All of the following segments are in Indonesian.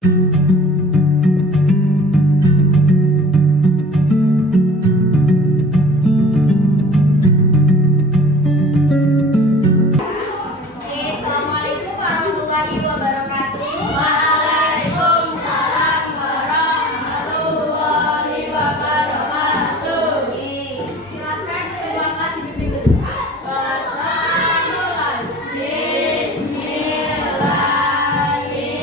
Assalamualaikum warahmatullahi wabarakatuh. Waalaikumsalam warahmatullahi wabarakatuh. Silakan kedua kelas dipimpin berdoa. Bismillahirrahmanirrahim.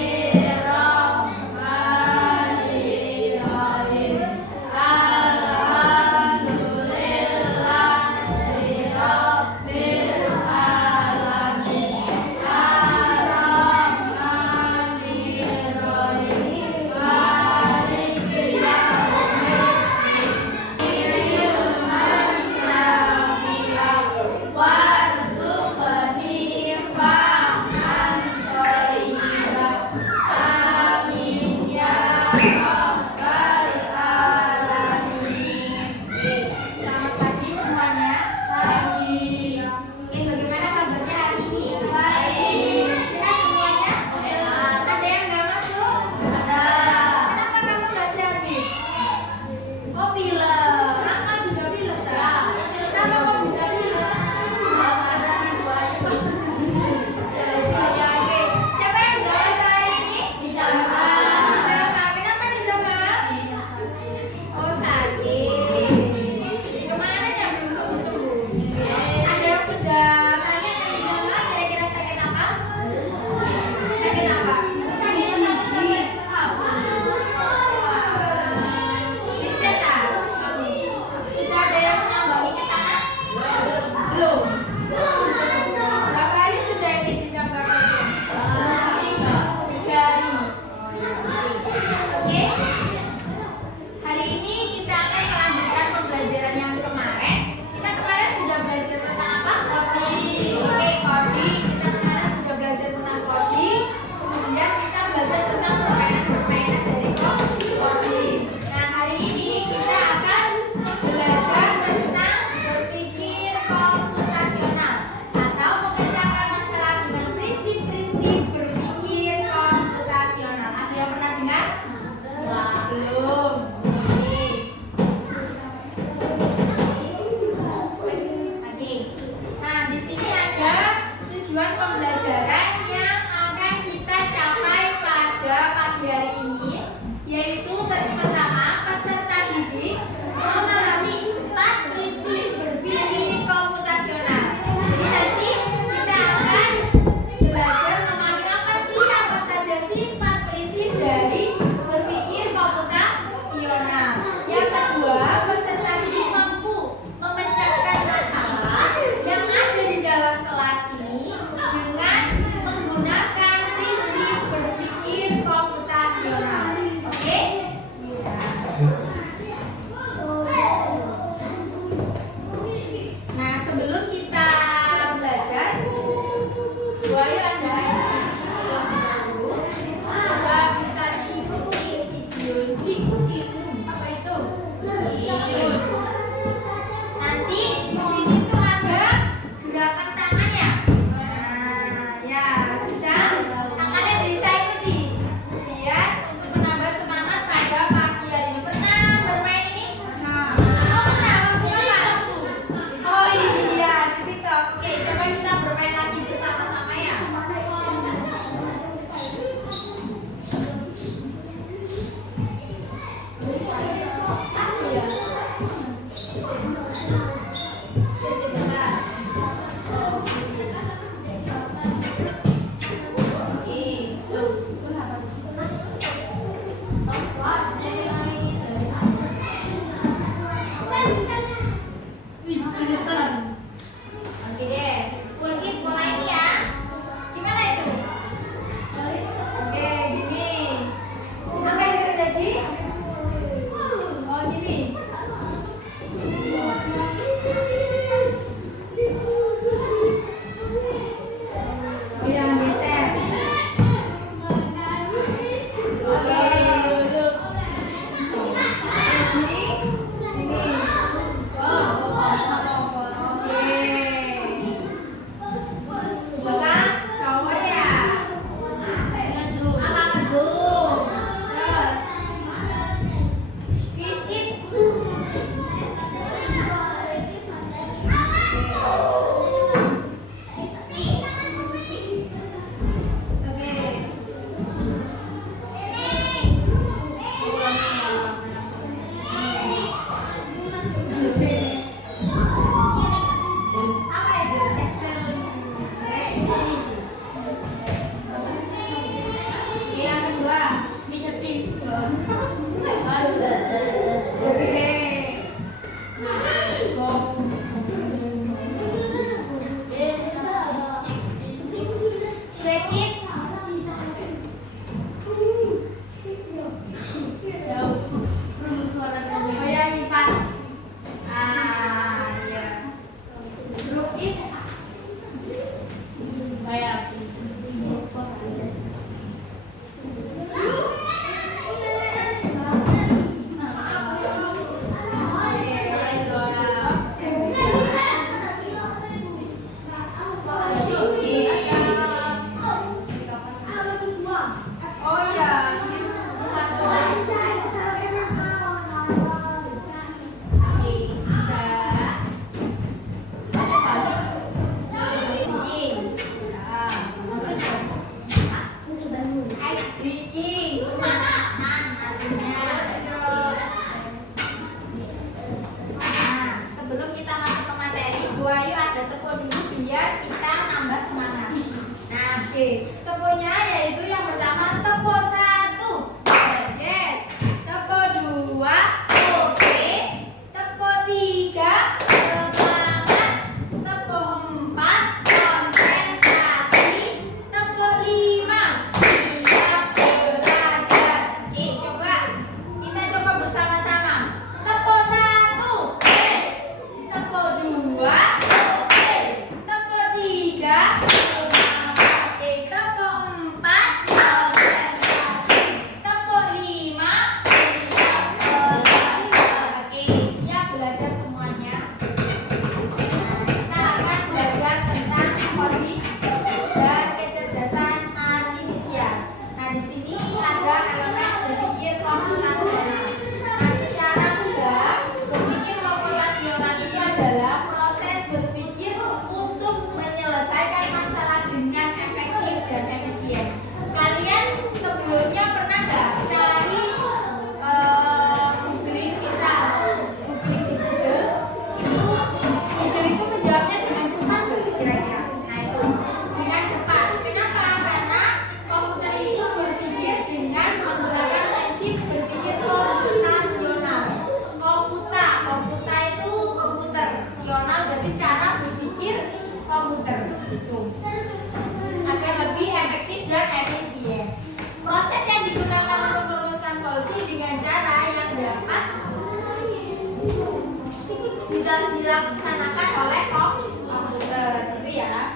bisa dilaksanakan oleh komputer, gitu ya.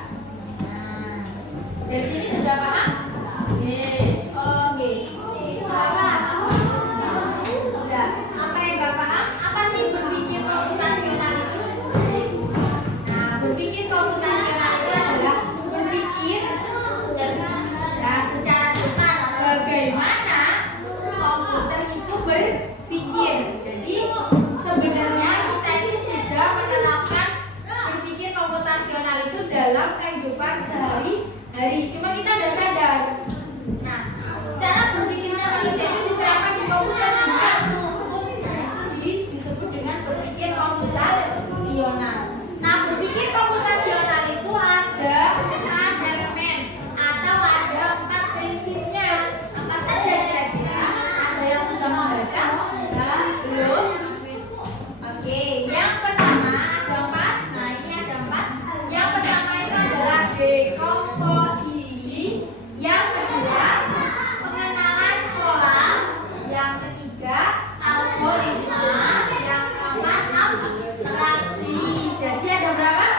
Nah, dari sini sudah paham? Oke. Paham? Udah. Apa yang nggak paham? Apa sih berpikir komputasional itu? Nah, berpikir komputasional itu adalah berpikir secara cepat bagaimana komputer itu berpikir. Jadi sebenarnya kita itu sudah menerapkan berpikir komputasional itu dalam kehidupan sehari-hari. Cuma kita nggak sadar. Nah, cara berpikirnya manusia itu diterapkan di komputer dengan runtut itu disebut dengan berpikir komputasional. Nah, berpikir komputasional itu ada elemen atau ada 4 prinsipnya. Apa saja kira-kira? Ada yang sudah membaca? Belum? Oke, yang pertama ada 4. Nah, ini ada 4. Yang pertama itu adalah dekomposisi. Yang kedua, pengenalan pola. Yang ketiga, algoritma. Yang keempat, abstraksi. Jadi ada berapa?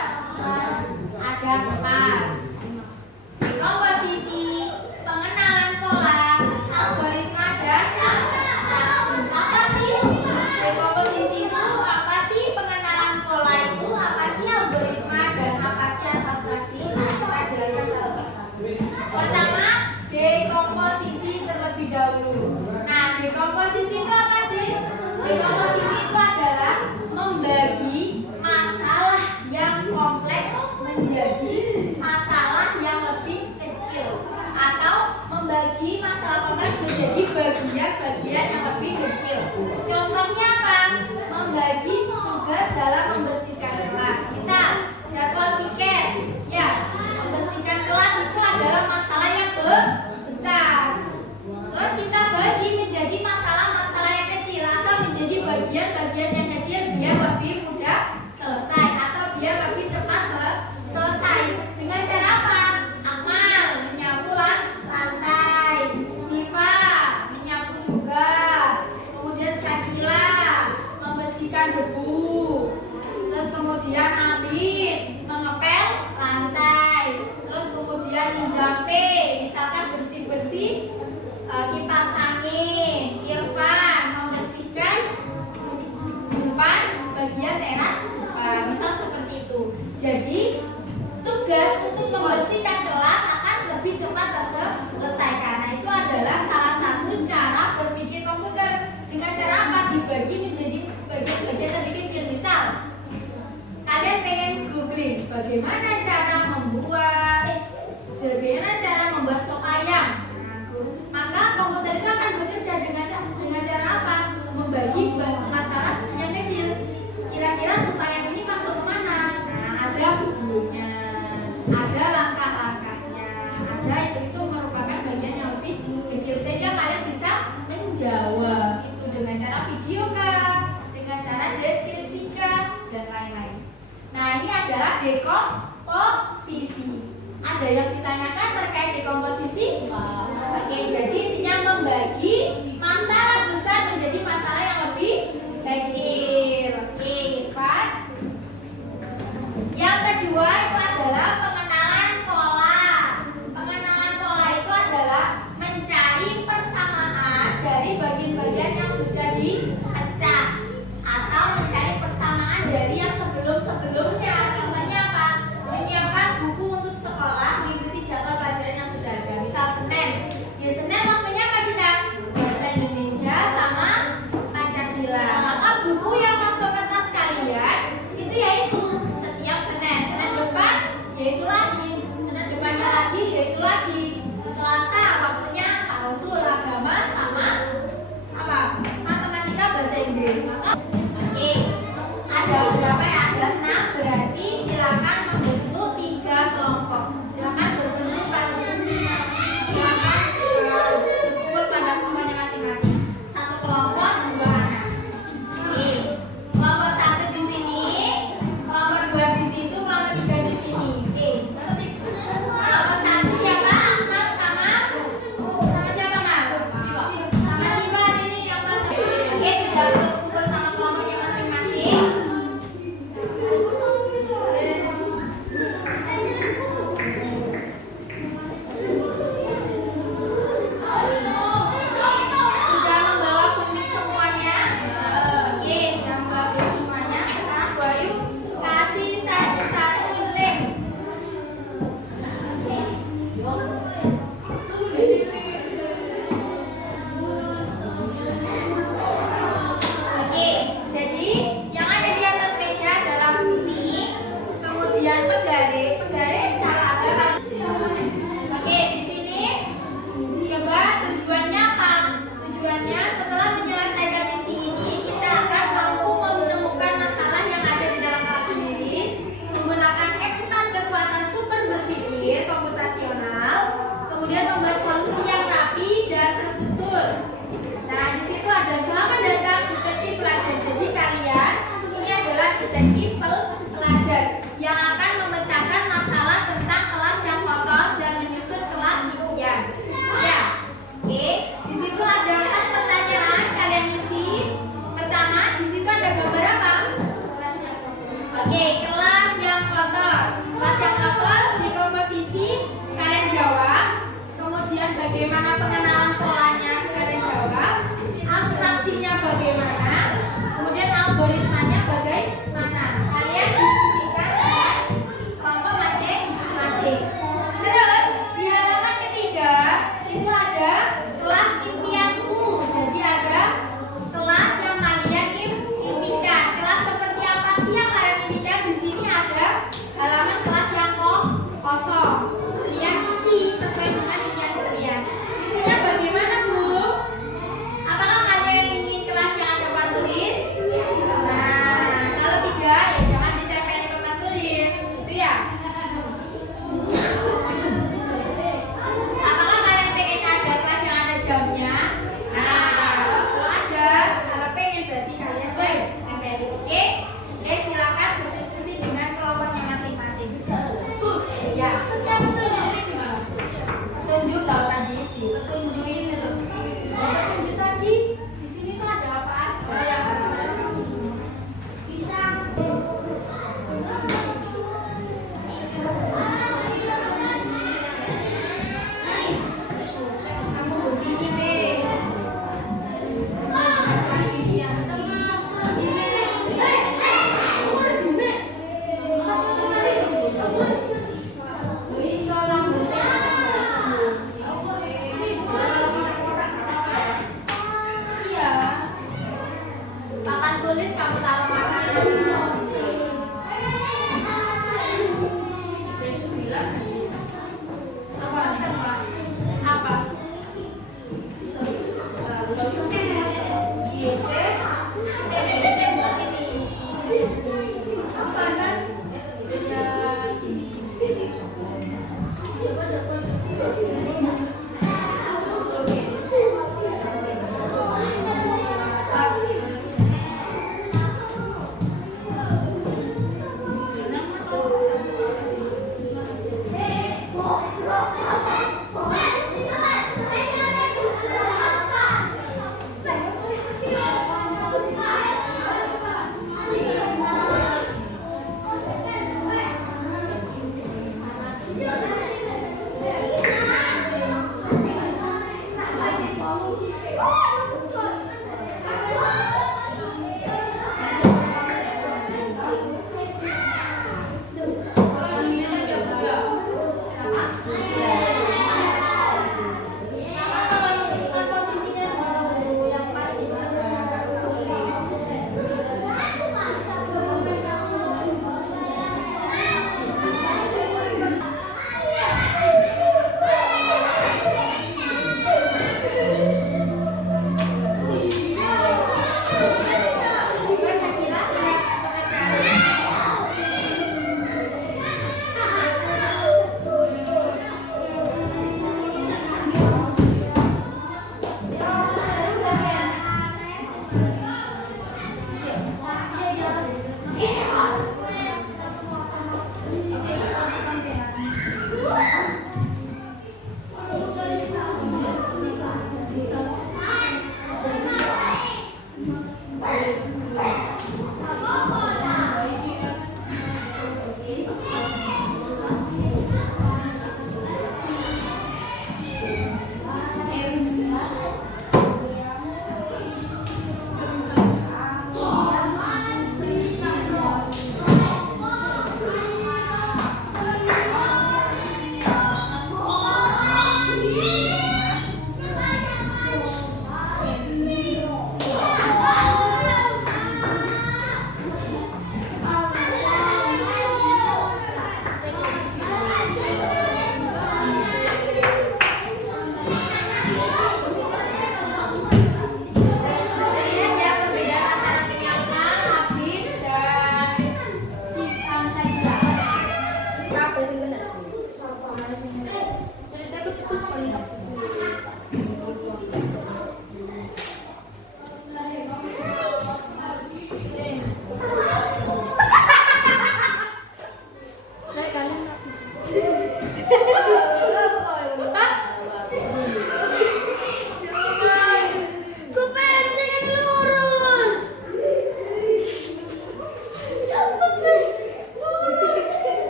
Ada 4. Dekomposisi, pengenalan pola, algoritma, dan abstraksi. Apa sih dekomposisi itu? Apa sih pengenalan pola itu? Apa sih algoritma dan apa sih abstraksi? Nah, kita jelaskan satu persatu. Pertama, dekomposisi terlebih dahulu. Nah, dekomposisi itu apa sih? Dekomposisi itu adalah membagi masalah yang kompleks menjadi masalah yang lebih kecil, atau membagi masalah kompleks menjadi bagian-bagian yang lebih kecil. Contohnya apa? Membagi tugas dalam membersihkan kelas. Misal, jadwal piket. Ya, membersihkan kelas itu adalah masalah yang besar. Terus kita bagi menjadi masalah-masalah yang kecil atau menjadi bagian-bagian yang kecil biar lebih mudah selesai atau biar lebih cepat selesai. Dengan cara apa? Amal menyapu lantai, Siva menyapu juga, kemudian Syakila membersihkan debu, terus kemudian Abid mengepel lantai, terus kemudian Nizampe misalkan bersih-bersih kipas angin, Irfan membersihkan depan bagian teras depan, misal seperti itu. Jadi tugas untuk membersihkan kelas akan lebih cepat terselesaikan. Nah, itu adalah salah satu cara berpikir komputer. Dengan cara apa? Dibagi menjadi bagian-bagian lebih kecil. Misal, kalian pengen googling bagaimana cara membuat sop ayam. Maka komputer itu akan bekerja dengan cara apa? Membagi masalah yang kecil. Kira-kira supaya ini masuk kemana? Nah, ada videonya, ada langkah-langkahnya, ada itu merupakan bagian yang lebih kecil sehingga kalian bisa menjawab itu dengan cara video kah, dengan cara deskripsi kah, dan lain-lain. Nah, ini adalah dekomposisi. Ada yang ditanyakan terkait dekomposisi? Oke, jadi intinya membagi masalah besar menjadi masalah yang lebih kecil. Oke, Irfan. Yang kedua itu adalah pengenalan pola. Pengenalan pola itu adalah mencari persamaan dari bagian-bagian yang sudah dipecah atau mencari persamaan dari yang sebelum-sebelumnya. Contohnya apa? Menyiapkan buku untuk sekolah mengikuti jadwal pelajaran yang sudah ada. Misal Senin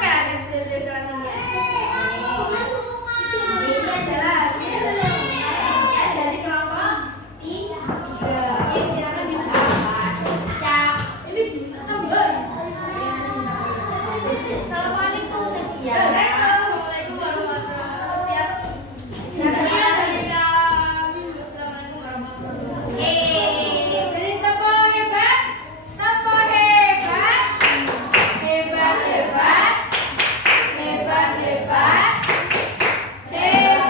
nggak hasil kelas ini? Ini adalah hasil dari kelompok tiga. Oke, silakan dibuka. Ya, ini tambah. Assalamualaikum sekian. Assalamualaikum warahmatullahi wabarakatuh. Assalamualaikum warahmatullahi wabarakatuh. Beri tepuk hebat, tepuk hebat, hebat hebat, hebat hebat, hebat.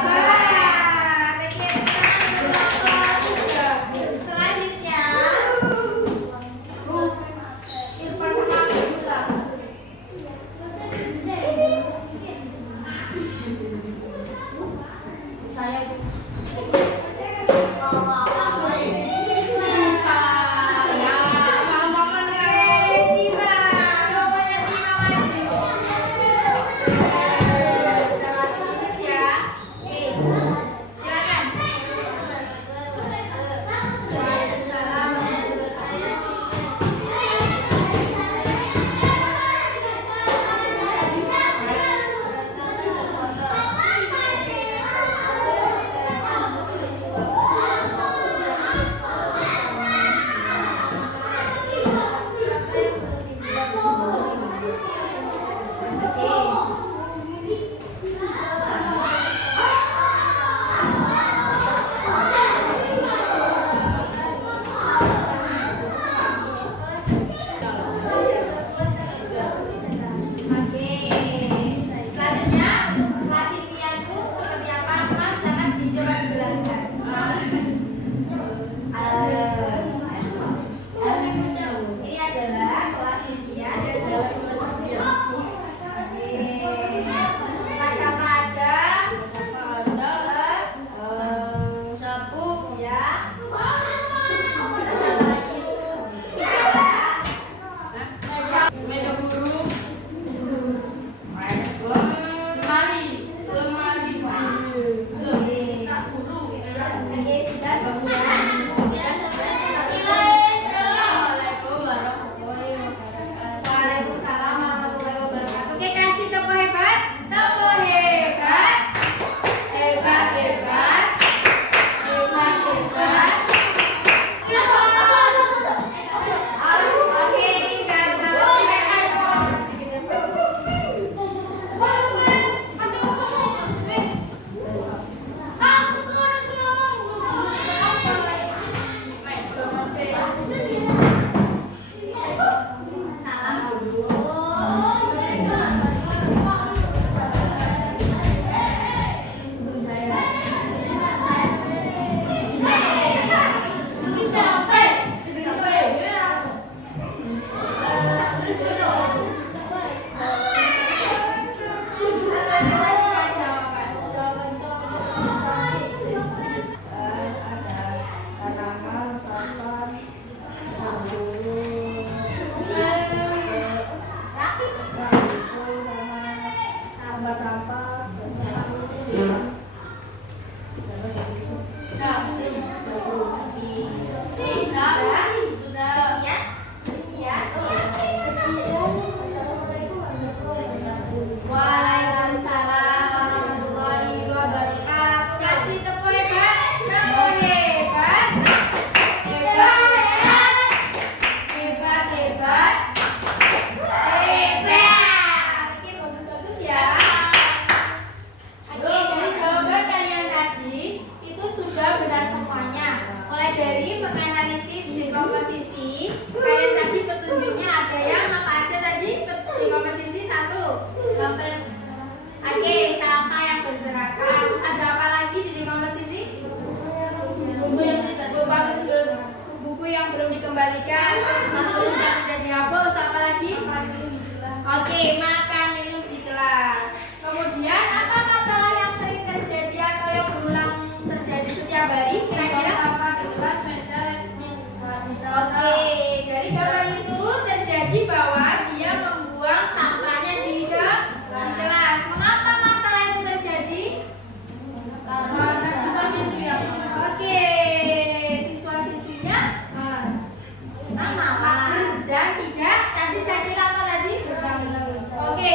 Oke, selanjutnya, Irfan sama Abdullah. Saya dikembalikan, tulis yang tidak dihapus, apa lagi? Oke, makan minum di kelas. Kemudian apa masalah yang sering terjadi atau yang berulang terjadi setiap hari? Kira-kira apa? Oke, dari gambar itu terjadi bahwa dia membuang sampahnya di kelas. Mengapa masalah itu terjadi? Oke, siswa-siswinya malas dan tidak tadi saya kira apa tadi? Oke,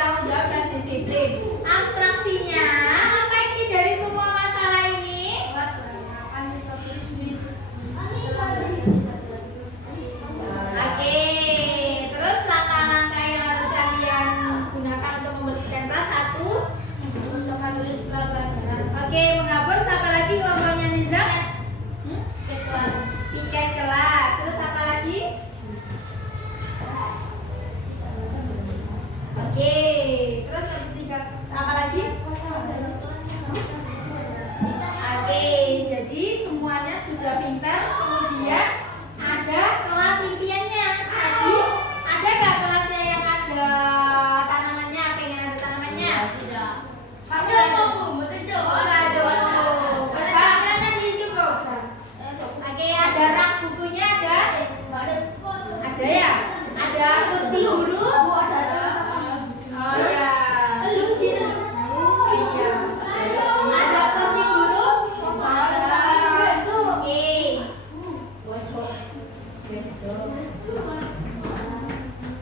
bertanggung jawab dan disiplin. Abstraksinya, apa inti dari semua masalah ini? Oke, terus langkah-langkah yang harus kalian gunakan untuk membersihkan kelas. Satu, Untuk menulis setelah pelajaran. oke, menghapus. Apa lagi kelompoknya Nizam? Cek kelas. Piket kelas. Terus apa lagi? Oke, terus yang ketiga apa lagi? Oke, jadi semuanya sudah pintar. Kemudian ada kelas impiannya. Tadi ada nggak kelasnya yang ada tanamannya? Pengen ada tanamannya? Tidak. Ada apa, Bu? Betul, Jo. Oh, nggak ada waktu. Pada saat tadi cukup. Oke, ada rak bukunya ada? Ada ya? Ada kursi guru? Oh ya. Iya. Ada kursi guru? Oke.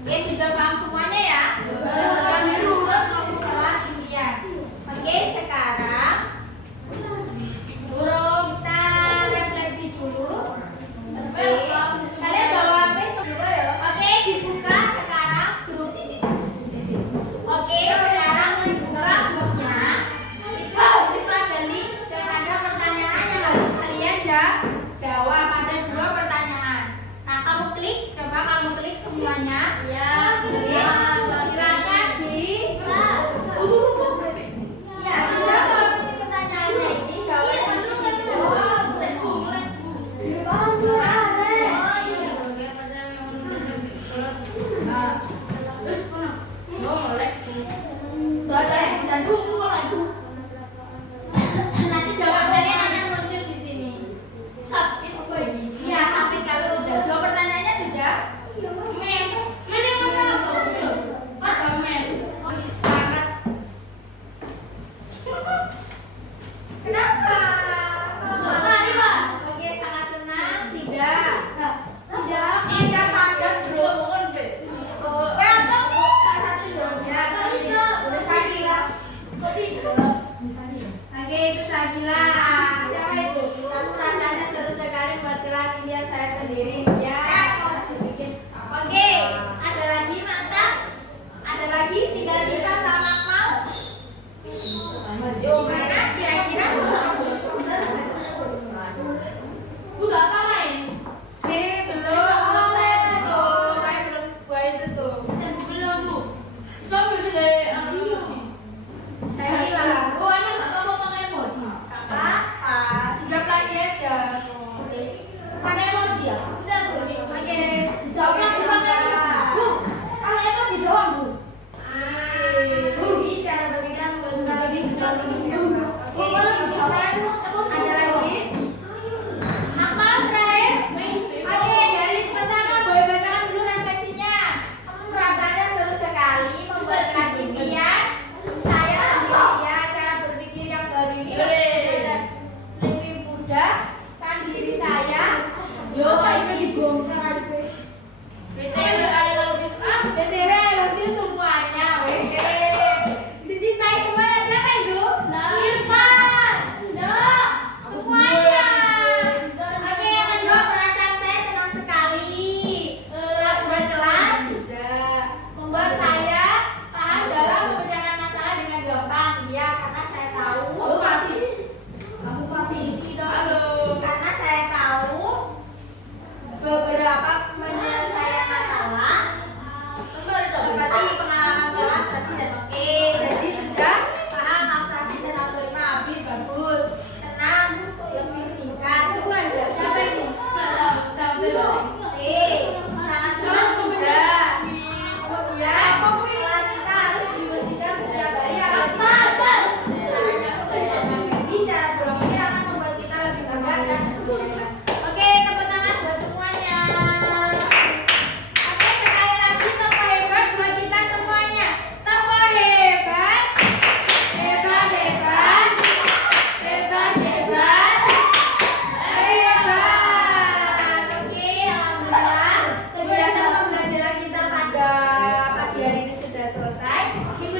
Oke, sudah paham semuanya ya? Sudah menyusun kelas impian. Oke, sekarang kita refleksi dulu. Oke, kalian bawa HP semua ya? Oke, dibuka sekarang grup. Oke, sekarang dibuka grupnya. Itu di situ ada link dan ada pertanyaan yang harus kalian jawab. Ada 2 pertanyaan. Nah, kamu klik, coba kamu klik semuanya. Ya. Oke, silakan ya, dijawab pertanyaannya ini. Jawabnya di sini. Nanti jawabannya akan muncul di sini. Iya, sampai kalau sudah 2 pertanyaannya sudah. Kenapa? Oke, sangat senang. Tidak. Oke, itu Sabila. Kamu rasanya seru sekali buat kelas impian saya sendiri. Ya. Oke, ada lagi mantap. Ada lagi tinggal Sita sama Akmal. Mana kira-kira? Si belum. Saya belum buat itu tuh. Saya hilang. Dijawab lagi aja. Oke.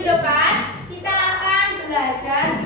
depan kita akan belajar